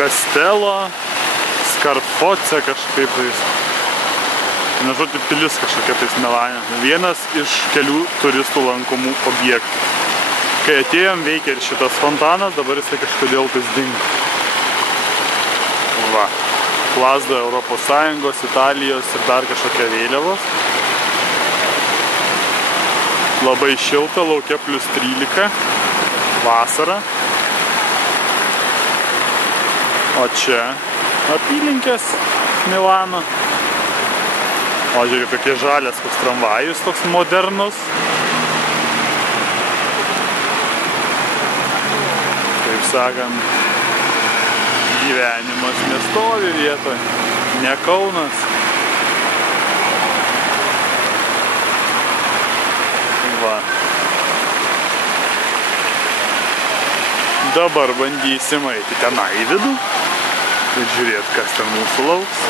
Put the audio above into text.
Kastelo Scarfozze kažkaip tais. Nežodžiu, pilis kažkokia tais Milane. Vienas iš kelių turistų lankomų objektų. Kai atėjom, veikia ir šitas fontanas, dabar jisai kažkodėl tais dingo. Va. Plazda Europos Sąjungos, Italijos ir dar kažkokia vėliavos. Labai šilta, laukia +13. Vasara. O čia apylinkės Milano. O žiūrėk, kokie žalias, koks tramvajus toks modernus. Taip sakant, gyvenimas nestovi vietoj, ne Kaunas. Va. Dabar bandysim eiti tenai į vidų ir žiūrėti, kas ten mūsų lauks.